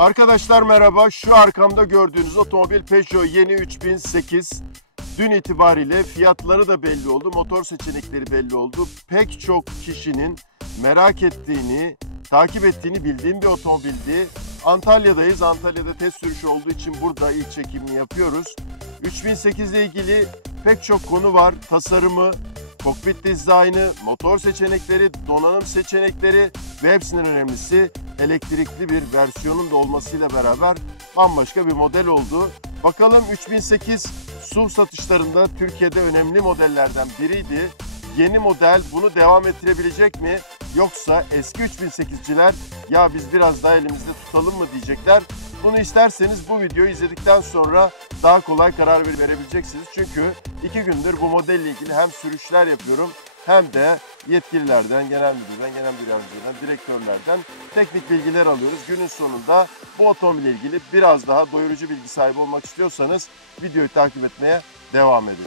Arkadaşlar merhaba. Şu arkamda gördüğünüz otomobil Peugeot yeni 3008. Dün itibariyle fiyatları da belli oldu, motor seçenekleri belli oldu. Pek çok kişinin merak ettiğini, takip ettiğini bildiğim bir otomobildi. Antalya'dayız. Antalya'da test sürüşü olduğu için burada ilk çekimini yapıyoruz. 3008 ile ilgili pek çok konu var. Tasarımı, kokpit dizaynı, motor seçenekleri, donanım seçenekleri ve hepsinden önemlisi elektrikli bir versiyonun da olmasıyla beraber bambaşka bir model oldu. Bakalım 3008 SUV satışlarında Türkiye'de önemli modellerden biriydi. Yeni model bunu devam ettirebilecek mi? Yoksa eski 3008'ciler ya biz biraz daha elimizde tutalım mı diyecekler. Bunu isterseniz bu videoyu izledikten sonra daha kolay karar verebileceksiniz. Çünkü 2 gündür bu modelle ilgili hem sürüşler yapıyorum hem de yetkililerden, genel müdürden, genel müdür yardımcılarından, direktörlerden teknik bilgiler alıyoruz. Günün sonunda bu otomobille ilgili biraz daha doyurucu bilgi sahibi olmak istiyorsanız videoyu takip etmeye devam edin.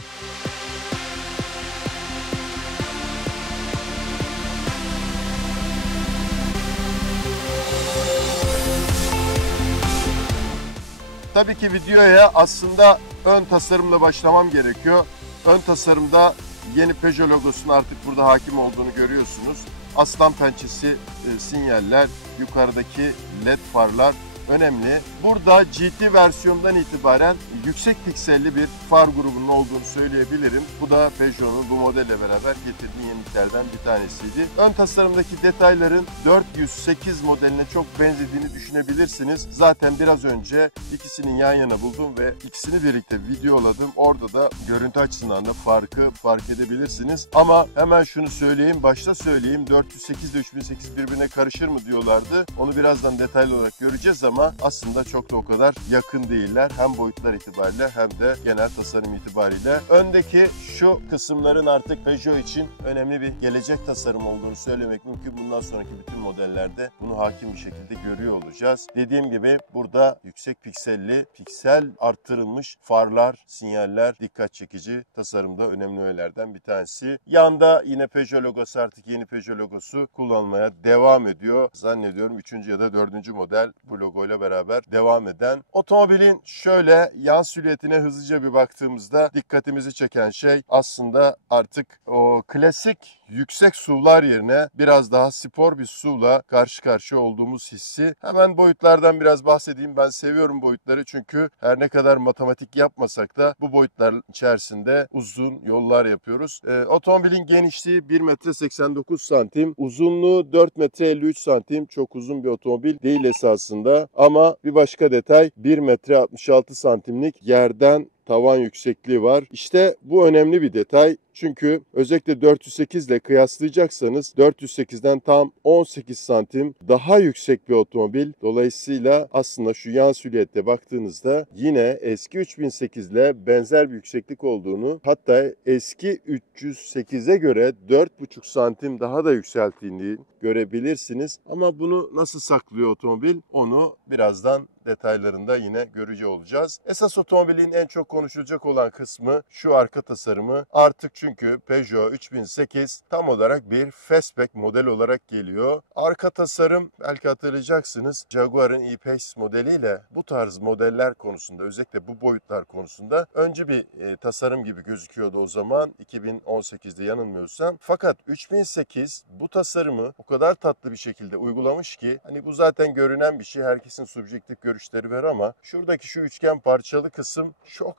Tabii ki videoya aslında ön tasarımla başlamam gerekiyor. Ön tasarımda yeni Peugeot logosunun artık burada hakim olduğunu görüyorsunuz. Aslan pençesi sinyaller, yukarıdaki led farlar önemli. Burada GT versiyondan itibaren yüksek pikselli bir far grubunun olduğunu söyleyebilirim. Bu da Peugeot'un bu modelle beraber getirdiği yeniliklerden bir tanesiydi. Ön tasarımdaki detayların 408 modeline çok benzediğini düşünebilirsiniz. Zaten biraz önce ikisinin yan yana buldum ve ikisini birlikte videoladım. Orada da görüntü açısından da farkı fark edebilirsiniz. Ama hemen şunu söyleyeyim, başta söyleyeyim. 408 ile 3008 birbirine karışır mı diyorlardı. Onu birazdan detaylı olarak göreceğiz ama aslında çok da o kadar yakın değiller. Hem boyutlar itibariyle hem de genel tasarım itibariyle. Öndeki şu kısımların artık Peugeot için önemli bir gelecek tasarım olduğunu söylemek mümkün. Bundan sonraki bütün modellerde bunu hakim bir şekilde görüyor olacağız. Dediğim gibi burada yüksek pikselli, piksel arttırılmış farlar, sinyaller dikkat çekici. Tasarımda önemli öğelerden bir tanesi. Yanda yine Peugeot logosu, artık yeni Peugeot logosu kullanılmaya devam ediyor. Zannediyorum 3. ya da 4. model bu logoyla beraber devam eden. Otomobilin şöyle yan silüetine hızlıca bir baktığımızda dikkatimizi çeken şey aslında artık o klasik yüksek SUV'lar yerine biraz daha spor bir SUV'la karşı karşıya olduğumuz hissi. Hemen boyutlardan biraz bahsedeyim. Ben seviyorum boyutları çünkü her ne kadar matematik yapmasak da bu boyutlar içerisinde uzun yollar yapıyoruz. Otomobilin genişliği 1 metre 89 santim, uzunluğu 4 metre 53 santim. Çok uzun bir otomobil değil esasında. Ama bir başka detay, 1 metre 66 santimlik yerden tavan yüksekliği var. İşte bu önemli bir detay. Çünkü özellikle 408 ile kıyaslayacaksanız 408'den tam 18 santim daha yüksek bir otomobil. Dolayısıyla aslında şu yan silüette baktığınızda yine eski 3008 ile benzer bir yükseklik olduğunu, hatta eski 308'e göre 4,5 santim daha da yükselttiğini görebilirsiniz. Ama bunu nasıl saklıyor otomobil? Onu birazdan detaylarında yine görücü olacağız. Esas otomobilin en çok konuşulacak olan kısmı şu arka tasarımı. Artık çünkü Peugeot 3008 tam olarak bir fastback model olarak geliyor. Arka tasarım, belki hatırlayacaksınız, Jaguar'ın E-Pace modeliyle bu tarz modeller konusunda, özellikle bu boyutlar konusunda önce bir tasarım gibi gözüküyordu o zaman 2018'de yanılmıyorsam. Fakat 3008 bu tasarımı o kadar tatlı bir şekilde uygulamış ki, hani bu zaten görünen bir şey, herkesin subjektif görüşleri var ama şuradaki şu üçgen parçalı kısım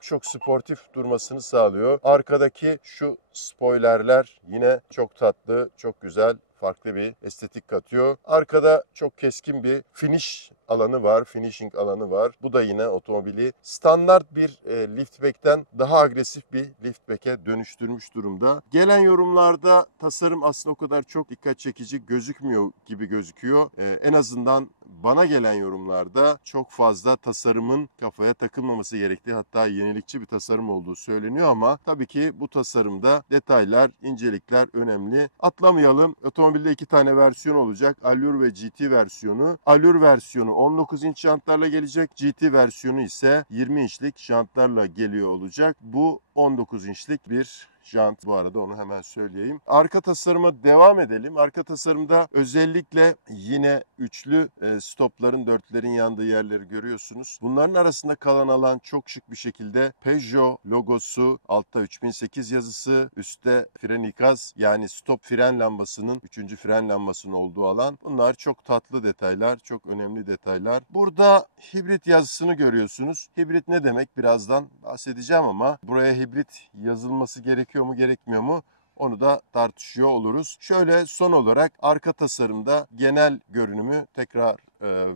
çok sportif durmasını sağlıyor. Arkadaki şu spoilerler yine çok tatlı, çok güzel, farklı bir estetik katıyor. Arkada çok keskin bir finish alanı var, finishing alanı var. Bu da yine otomobili standart bir liftback'ten daha agresif bir liftback'e dönüştürmüş durumda. Gelen yorumlarda tasarım aslında o kadar çok dikkat çekici gözükmüyor gibi gözüküyor. En azından bana gelen yorumlarda çok fazla tasarımın kafaya takılmaması gerektiği, hatta yenilikçi bir tasarım olduğu söyleniyor ama tabii ki bu tasarımda detaylar, incelikler önemli. Atlamayalım. Otomobilde 2 tane versiyon olacak. Allure ve GT versiyonu. Allure versiyonu 19 inç jantlarla gelecek. GT versiyonu ise 20 inçlik jantlarla geliyor olacak. Bu 19 inçlik bir jant bu arada, onu hemen söyleyeyim. Arka tasarıma devam edelim. Arka tasarımda özellikle yine üçlü stopların, dörtlerin yandığı yerleri görüyorsunuz. Bunların arasında kalan alan çok şık bir şekilde Peugeot logosu, altta 3008 yazısı, üstte fren ikaz yani stop fren lambasının, 3. fren lambasının olduğu alan. Bunlar çok tatlı detaylar, çok önemli detaylar. Burada hibrit yazısını görüyorsunuz. Hibrit ne demek? Birazdan bahsedeceğim ama buraya hibrit yazılması gerekiyor mu, gerekmiyor mu? Onu da tartışıyor oluruz. Şöyle son olarak arka tasarımda genel görünümü tekrar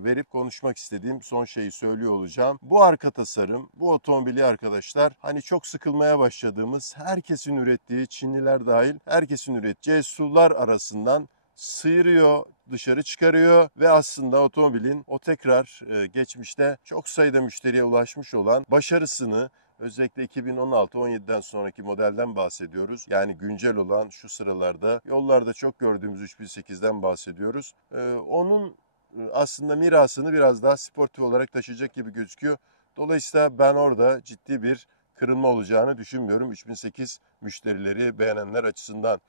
verip konuşmak istediğim son şeyi söylüyor olacağım. Bu arka tasarım, bu otomobili arkadaşlar hani çok sıkılmaya başladığımız, herkesin ürettiği, Çinliler dahil herkesin üreteceği SUV'lar arasından sıyırıyor, dışarı çıkarıyor ve aslında otomobilin o tekrar geçmişte çok sayıda müşteriye ulaşmış olan başarısını, özellikle 2016-17'den sonraki modelden bahsediyoruz. Yani güncel olan şu sıralarda yollarda çok gördüğümüz 3008'den bahsediyoruz. Onun aslında mirasını biraz daha sportif olarak taşıyacak gibi gözüküyor. Dolayısıyla ben orada ciddi bir kırılma olacağını düşünmüyorum 3008 müşterileri, beğenenler açısından.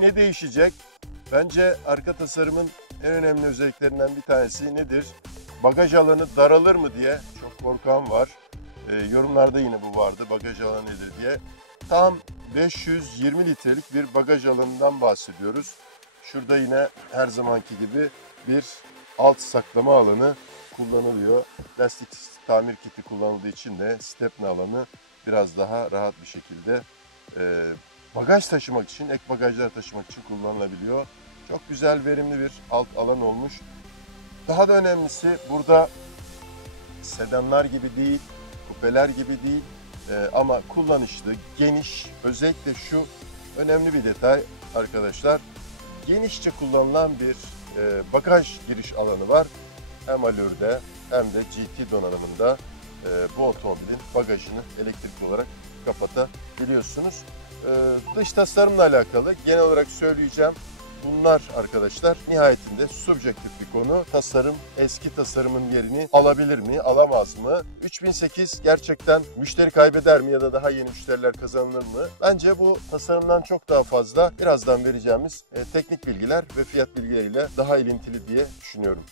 Ne değişecek? Bence arka tasarımın en önemli özelliklerinden bir tanesi nedir? Bagaj alanı daralır mı diye çok korkan var. Yorumlarda yine bu vardı, bagaj alanı nedir diye. Tam 520 litrelik bir bagaj alanından bahsediyoruz. Şurada yine her zamanki gibi bir alt saklama alanı kullanılıyor. Lastik tamir kiti kullanıldığı için de stepne alanı biraz daha rahat bir şekilde bagaj taşımak için, ek bagajlar taşımak için kullanılabiliyor. Çok güzel, verimli bir alt alan olmuş. Daha da önemlisi burada sedanlar gibi değil, kupeler gibi değil ama kullanışlı, geniş. Özellikle şu önemli bir detay arkadaşlar. Genişçe kullanılan bir bagaj giriş alanı var. Hem Allur'de hem de GT donanımında bu otomobilin bagajını elektrikli olarak kapatabiliyorsunuz. Dış tasarımla alakalı genel olarak söyleyeceğim. Bunlar arkadaşlar nihayetinde subjektif bir konu. Tasarım eski tasarımın yerini alabilir mi, alamaz mı? 3008 gerçekten müşteri kaybeder mi ya da daha yeni müşteriler kazanılır mı? Bence bu tasarımdan çok daha fazla birazdan vereceğimiz teknik bilgiler ve fiyat bilgileriyle daha ilintili diye düşünüyorum.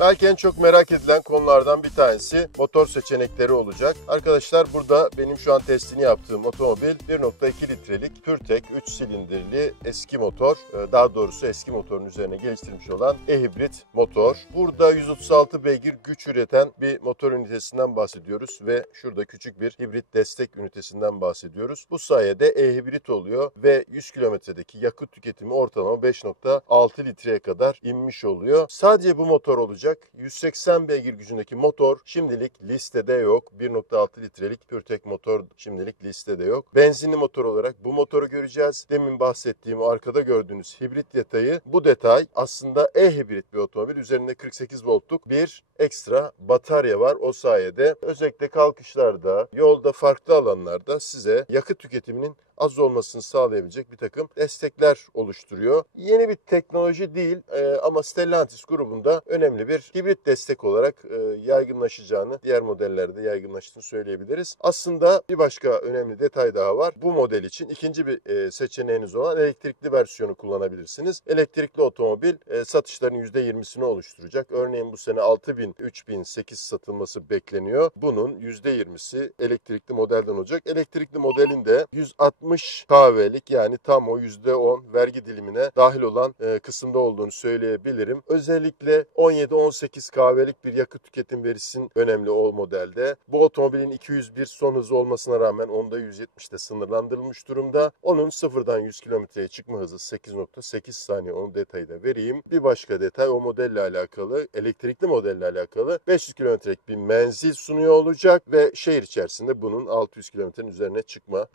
Belki en çok merak edilen konulardan bir tanesi motor seçenekleri olacak. Arkadaşlar burada benim şu an testini yaptığım otomobil 1.2 litrelik PureTech 3 silindirli eski motor. Daha doğrusu eski motorun üzerine geliştirilmiş olan e-hibrit motor. Burada 136 beygir güç üreten bir motor ünitesinden bahsediyoruz ve şurada küçük bir hibrit destek ünitesinden bahsediyoruz. Bu sayede e-hibrit oluyor ve 100 kilometredeki yakıt tüketimi ortalama 5.6 litreye kadar inmiş oluyor. Sadece bu motor olacak. 180 beygir gücündeki motor şimdilik listede yok. 1.6 litrelik PureTech motor şimdilik listede yok. Benzinli motor olarak bu motoru göreceğiz. Demin bahsettiğim arkada gördüğünüz hibrit detayı, bu detay aslında e-hibrit bir otomobil. Üzerinde 48 voltluk bir ekstra batarya var. O sayede özellikle kalkışlarda, yolda, farklı alanlarda size yakıt tüketiminin az olmasını sağlayabilecek bir takım destekler oluşturuyor. Yeni bir teknoloji değil ama Stellantis grubunda önemli bir hibrit destek olarak yaygınlaşacağını, diğer modellerde yaygınlaştığını söyleyebiliriz. Aslında bir başka önemli detay daha var. Bu model için ikinci bir seçeneğiniz olan elektrikli versiyonu kullanabilirsiniz. Elektrikli otomobil satışların %20'sini oluşturacak. Örneğin bu sene 6000, 3000, 8 satılması bekleniyor. Bunun %20'si elektrikli modelden olacak. Elektrikli modelin de 160 60 KV'lik, yani tam o %10 vergi dilimine dahil olan kısımda olduğunu söyleyebilirim. Özellikle 17-18 KV'lik bir yakıt tüketim verisi önemli o modelde. Bu otomobilin 201 son hızı olmasına rağmen onda 170'te sınırlandırılmış durumda. Onun sıfırdan 100 kilometreye çıkma hızı 8.8 saniye, onun detayı da vereyim. Bir başka detay, o modelle alakalı, elektrikli modelle alakalı 500 kilometrelik bir menzil sunuyor olacak ve şehir içerisinde bunun 600 kilometrenin üzerine çıkma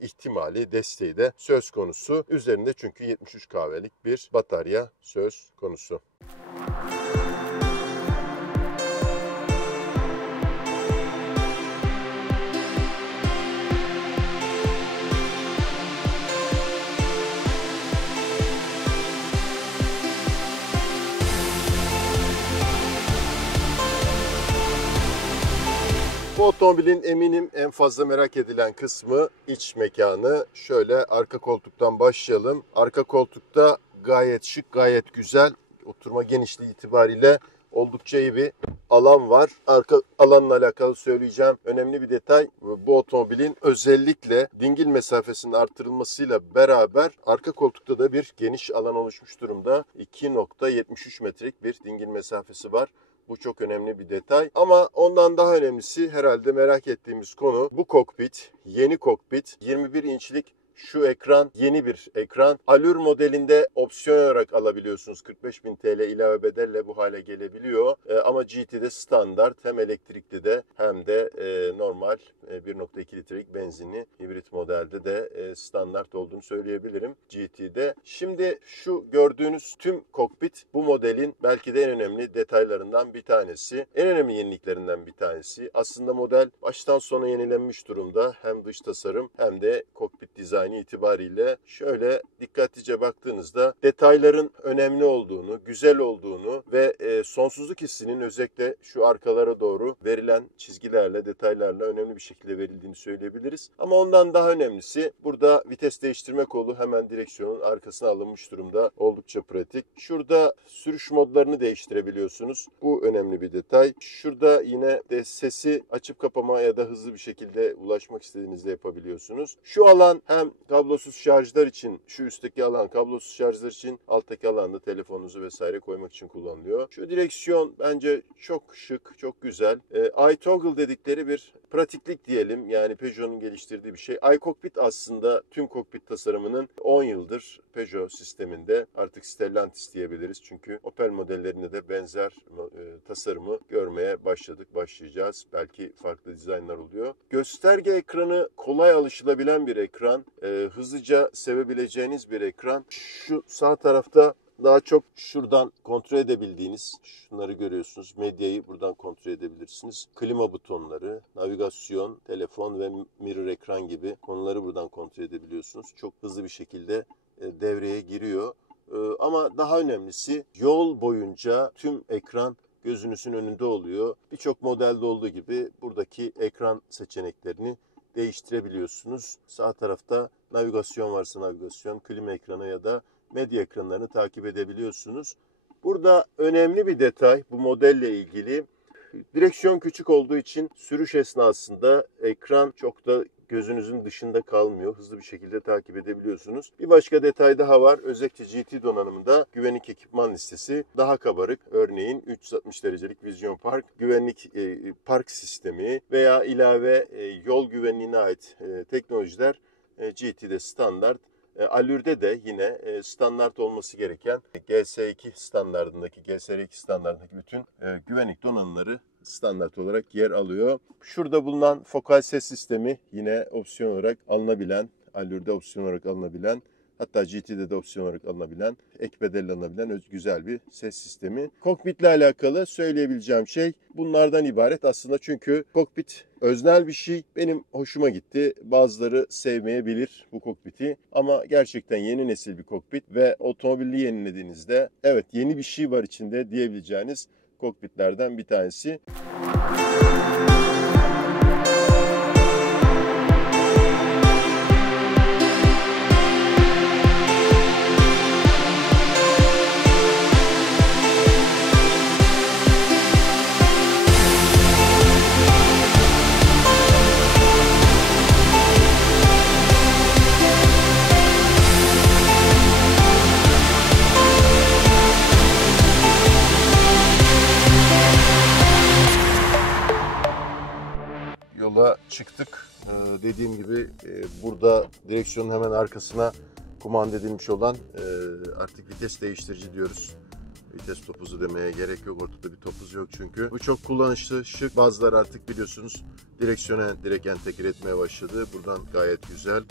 ihtimali, desteği de söz konusu. Üzerinde çünkü 73 kahvelik bir batarya söz konusu. Bu otomobilin eminim en fazla merak edilen kısmı iç mekanı. Şöyle arka koltuktan başlayalım. Arka koltukta gayet şık, gayet güzel. Oturma genişliği itibariyle oldukça iyi bir alan var. Arka alanla alakalı söyleyeceğim önemli bir detay. Bu otomobilin özellikle dingil mesafesinin artırılmasıyla beraber arka koltukta da bir geniş alan oluşmuş durumda. 2.73 metrelik bir dingil mesafesi var. Bu çok önemli bir detay. Ama ondan daha önemlisi herhalde merak ettiğimiz konu bu kokpit. Yeni kokpit. 21 inçlik şu ekran yeni bir ekran. Allure modelinde opsiyon olarak alabiliyorsunuz. 45.000 TL ilave bedelle bu hale gelebiliyor. Ama GT'de standart, hem elektrikli de hem de normal 1.2 litrelik benzinli hibrit modelde de standart olduğunu söyleyebilirim GT'de. Şimdi şu gördüğünüz tüm kokpit bu modelin belki de en önemli detaylarından bir tanesi. En önemli yeniliklerinden bir tanesi. Aslında model baştan sona yenilenmiş durumda. Hem dış tasarım hem de kokpit dizaynı itibariyle. Şöyle dikkatlice baktığınızda detayların önemli olduğunu, güzel olduğunu ve sonsuzluk hissinin özellikle şu arkalara doğru verilen çizgilerle, detaylarla önemli bir şekilde verildiğini söyleyebiliriz. Ama ondan daha önemlisi, burada vites değiştirme kolu hemen direksiyonun arkasına alınmış durumda. Oldukça pratik. Şurada sürüş modlarını değiştirebiliyorsunuz. Bu önemli bir detay. Şurada yine de sesi açıp kapama ya da hızlı bir şekilde ulaşmak istediğinizde yapabiliyorsunuz. Şu alan hem kablosuz şarjlar için, şu üstteki alan kablosuz şarjlar için, alttaki alanda telefonunuzu vesaire koymak için kullanılıyor. Şu direksiyon bence çok şık, çok güzel. iToggle dedikleri bir pratiklik diyelim. Yani Peugeot'un geliştirdiği bir şey. iCockpit aslında tüm kokpit tasarımının 10 yıldır Peugeot sisteminde, artık Stellantis diyebiliriz. Çünkü Opel modellerinde de benzer tasarımı görmeye başlayacağız. Belki farklı dizaynlar oluyor. Gösterge ekranı kolay alışılabilen bir ekran. Hızlıca sevebileceğiniz bir ekran. Şu sağ tarafta daha çok şuradan kontrol edebildiğiniz, şunları görüyorsunuz. Medyayı buradan kontrol edebilirsiniz. Klima butonları, navigasyon, telefon ve mirror ekran gibi konuları buradan kontrol edebiliyorsunuz. Çok hızlı bir şekilde devreye giriyor. Ama daha önemlisi, yol boyunca tüm ekran gözünüzün önünde oluyor. Birçok modelde olduğu gibi buradaki ekran seçeneklerini değiştirebiliyorsunuz. Sağ tarafta navigasyon varsa navigasyon, klima ekranı ya da medya ekranlarını takip edebiliyorsunuz. Burada önemli bir detay bu modelle ilgili. Direksiyon küçük olduğu için sürüş esnasında ekran çok da gözünüzün dışında kalmıyor. Hızlı bir şekilde takip edebiliyorsunuz. Bir başka detay daha var. Özellikle GT donanımında güvenlik ekipman listesi daha kabarık. Örneğin 360 derecelik Vision Park, güvenlik park sistemi veya ilave yol güvenliğine ait teknolojiler GT'de standart. Allure'de de yine standart olması gereken GS2 standardındaki, GSR2 standardındaki bütün güvenlik donanımları standart olarak yer alıyor. Şurada bulunan fokal ses sistemi yine opsiyon olarak alınabilen, Allure'de opsiyon olarak alınabilen, hatta GT'de de opsiyon olarak alınabilen, ek bedelle alınabilen güzel bir ses sistemi. Kokpitle alakalı söyleyebileceğim şey bunlardan ibaret aslında, çünkü kokpit öznel bir şey. Benim hoşuma gitti. Bazıları sevmeyebilir bu kokpiti ama gerçekten yeni nesil bir kokpit ve otomobili yenilediğinizde evet yeni bir şey var içinde diyebileceğiniz kokpitlerden bir tanesi. yola çıktık. Dediğim gibi burada direksiyonun hemen arkasına kumanda edilmiş olan artık vites değiştirici diyoruz. Vites topuzu demeye gerek yok. Ortada bir topuz yok çünkü. Bu çok kullanışlı, şık. Bazıları artık biliyorsunuz direksiyona direkt entegre etmeye başladı. Buradan gayet güzel.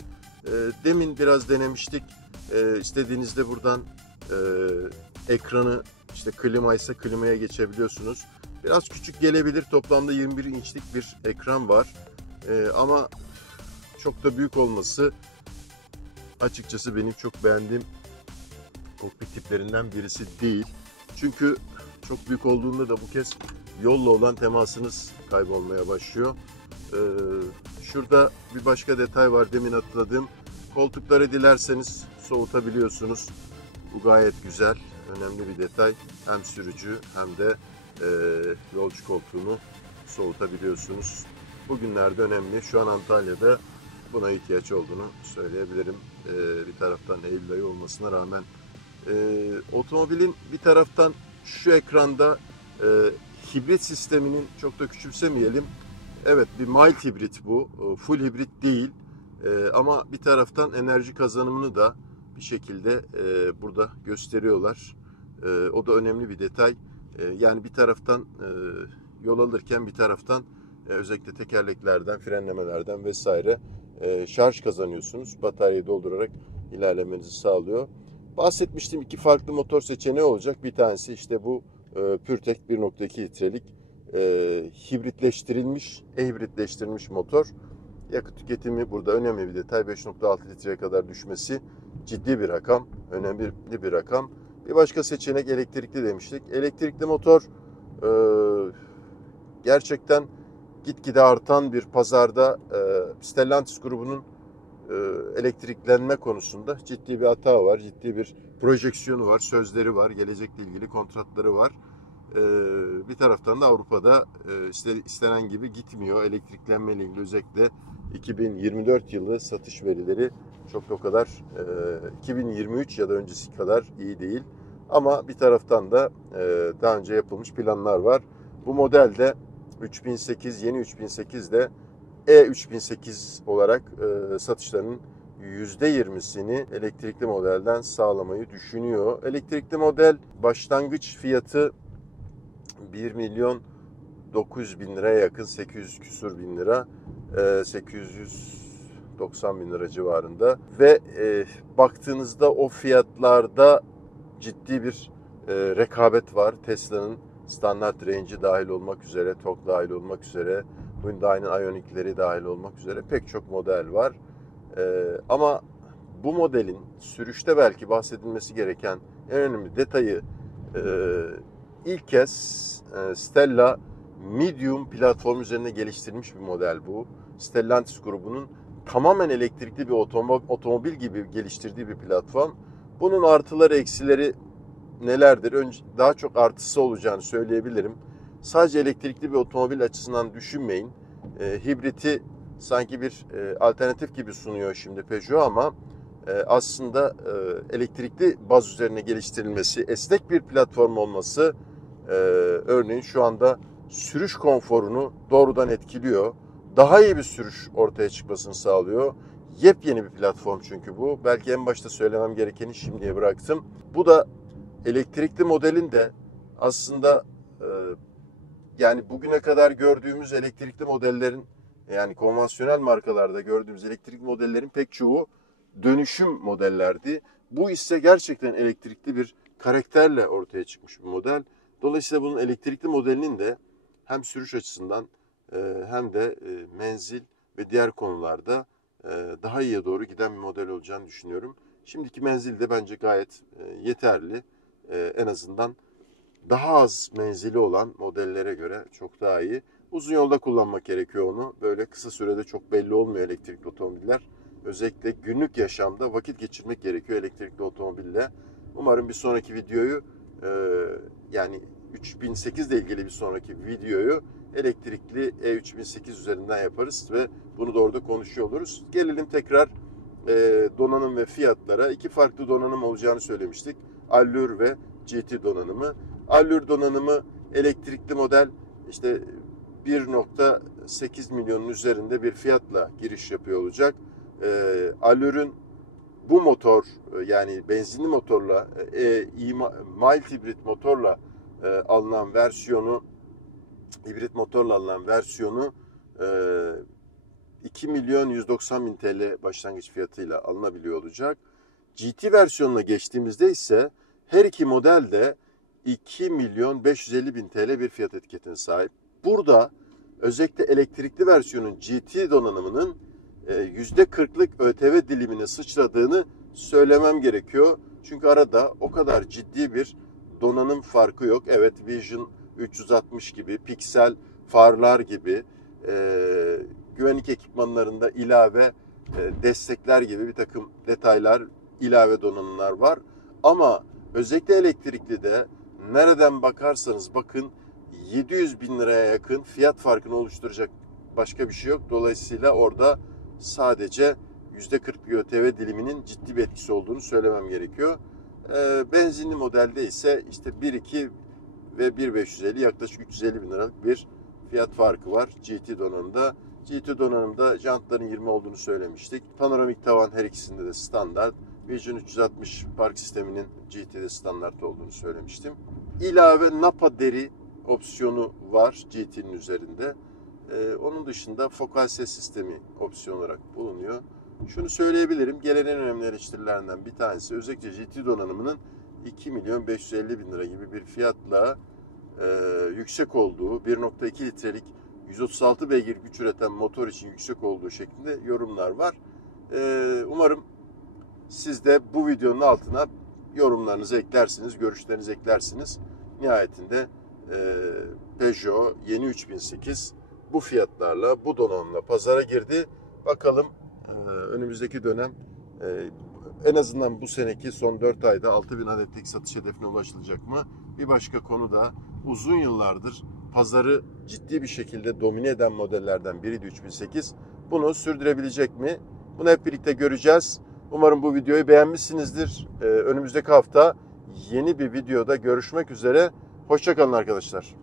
Demin biraz denemiştik. İstediğinizde buradan ekranı, işte klima ise klimaya geçebiliyorsunuz. Biraz küçük gelebilir. Toplamda 21 inçlik bir ekran var. Ama çok da büyük olması açıkçası benim çok beğendiğim kokpit tiplerinden birisi değil. Çünkü çok büyük olduğunda da bu kez yolla olan temasınız kaybolmaya başlıyor. Şurada bir başka detay var demin atladığım. Koltukları dilerseniz soğutabiliyorsunuz. Bu gayet güzel, önemli bir detay. Hem sürücü hem de yolcu koltuğunu soğutabiliyorsunuz. Bugünlerde önemli. Şu an Antalya'da buna ihtiyaç olduğunu söyleyebilirim. Bir taraftan Eylül ayı olmasına rağmen. Otomobilin bir taraftan şu ekranda hibrit sisteminin çok da küçümsemeyelim. Evet, bir mild hibrit bu. Full hibrit değil. Ama bir taraftan enerji kazanımını da bir şekilde burada gösteriyorlar. O da önemli bir detay. Yani bir taraftan yol alırken bir taraftan özellikle tekerleklerden, frenlemelerden vesaire şarj kazanıyorsunuz. Bataryayı doldurarak ilerlemenizi sağlıyor. Bahsetmiştim, iki farklı motor seçeneği olacak. Bir tanesi işte bu PureTech 1.2 litrelik hibritleştirilmiş, e-hibritleştirilmiş motor. Yakıt tüketimi burada önemli bir detay. 5.6 litreye kadar düşmesi ciddi bir rakam, önemli bir rakam. Bir başka seçenek elektrikli demiştik. Elektrikli motor gerçekten gitgide artan bir pazarda Stellantis grubunun elektriklenme konusunda ciddi bir hata var. Ciddi bir projeksiyonu var, sözleri var, gelecekle ilgili kontratları var. Bir taraftan da Avrupa'da istenen gibi gitmiyor. Elektriklenmeyle ilgili özellikle 2024 yılı satış verileri çok o kadar 2023 ya da öncesi kadar iyi değil. Ama bir taraftan da daha önce yapılmış planlar var. Bu modelde 3008, yeni 3008'de E3008 olarak satışlarının %20'sini elektrikli modelden sağlamayı düşünüyor. Elektrikli model başlangıç fiyatı 1 milyon 900 bin liraya yakın, 800 küsur bin lira, 890 bin lira civarında ve baktığınızda o fiyatlarda ciddi bir rekabet var. Tesla'nın standart range'i dahil olmak üzere, TOG dahil olmak üzere, Hyundai'nin Ioniq'leri dahil olmak üzere pek çok model var. Ama bu modelin sürüşte belki bahsedilmesi gereken en önemli detayı ilk kez Stella Medium platform üzerinde geliştirilmiş bir model bu. Stellantis grubunun tamamen elektrikli bir otomobil gibi geliştirdiği bir platform. Bunun artıları, eksileri nelerdir? Daha çok artısı olacağını söyleyebilirim. Sadece elektrikli bir otomobil açısından düşünmeyin. Hibriti sanki bir alternatif gibi sunuyor şimdi Peugeot ama aslında elektrikli baz üzerine geliştirilmesi, esnek bir platform olması örneğin şu anda sürüş konforunu doğrudan etkiliyor. Daha iyi bir sürüş ortaya çıkmasını sağlıyor. Yepyeni bir platform çünkü bu. Belki en başta söylemem gerekeni şimdiye bıraktım. Bu da elektrikli modelin de aslında yani bugüne kadar gördüğümüz elektrikli modellerin, yani konvansiyonel markalarda gördüğümüz elektrikli modellerin pek çoğu dönüşüm modellerdi. Bu ise gerçekten elektrikli bir karakterle ortaya çıkmış bir model. Dolayısıyla bunun elektrikli modelinin de hem sürüş açısından hem de menzil ve diğer konularda daha iyiye doğru giden bir model olacağını düşünüyorum. Şimdiki menzil de bence gayet yeterli. En azından daha az menzili olan modellere göre çok daha iyi. Uzun yolda kullanmak gerekiyor onu. Böyle kısa sürede çok belli olmuyor elektrikli otomobiller. Özellikle günlük yaşamda vakit geçirmek gerekiyor elektrikli otomobille. Umarım bir sonraki videoyu yani 3008 ile ilgili bir sonraki videoyu elektrikli E3008 üzerinden yaparız ve bunu da orada konuşuyor oluruz. Gelelim tekrar donanım ve fiyatlara. İki farklı donanım olacağını söylemiştik. Allure ve GT donanımı. Allure donanımı elektrikli model işte 1.8 milyonun üzerinde bir fiyatla giriş yapıyor olacak. Allur'ün bu motor, yani benzinli motorla, mild hibrit motorla alınan versiyonu, hibrit motorla alınan versiyonu 2 milyon 190 bin TL başlangıç fiyatıyla alınabiliyor olacak. GT versiyonuna geçtiğimizde ise her iki model de 2 milyon 550 bin TL bir fiyat etiketine sahip. Burada özellikle elektrikli versiyonun GT donanımının %40'lık ÖTV dilimine sıçradığını söylemem gerekiyor. Çünkü arada o kadar ciddi bir donanım farkı yok. Evet, Vision 360 gibi, piksel farlar gibi, güvenlik ekipmanlarında ilave destekler gibi bir takım detaylar, ilave donanımlar var. Ama özellikle elektrikli de nereden bakarsanız bakın 700 bin liraya yakın fiyat farkını oluşturacak başka bir şey yok. Dolayısıyla orada sadece %40 bir ÖTV diliminin ciddi bir etkisi olduğunu söylemem gerekiyor. Benzinli modelde ise işte 1.2 ve 1.550 yaklaşık 350 bin liralık bir fiyat farkı var GT donanımda. GT donanımda jantların 20 olduğunu söylemiştik. Panoramik tavan her ikisinde de standart. Vision 360 park sisteminin GT'de standart olduğunu söylemiştim. İlave Napa deri opsiyonu var GT'nin üzerinde. Onun dışında fokal ses sistemi opsiyon olarak bulunuyor. Şunu söyleyebilirim, gelen en önemli eleştirilerinden bir tanesi özellikle GT donanımının 2 milyon 550 bin lira gibi bir fiyatla yüksek olduğu, 1.2 litrelik 136 beygir güç üreten motor için yüksek olduğu şeklinde yorumlar var. Umarım siz de bu videonun altına yorumlarınızı eklersiniz, görüşlerinizi eklersiniz. Nihayetinde Peugeot yeni 3008 bu fiyatlarla, bu donanımla pazara girdi. Bakalım önümüzdeki dönem en azından bu seneki son 4 ayda 6000 adetlik satış hedefine ulaşılacak mı? Bir başka konu da uzun yıllardır pazarı ciddi bir şekilde domine eden modellerden biriydi 3008. Bunu sürdürebilecek mi? Bunu hep birlikte göreceğiz. Umarım bu videoyu beğenmişsinizdir. Önümüzdeki hafta yeni bir videoda görüşmek üzere. Hoşça kalın arkadaşlar.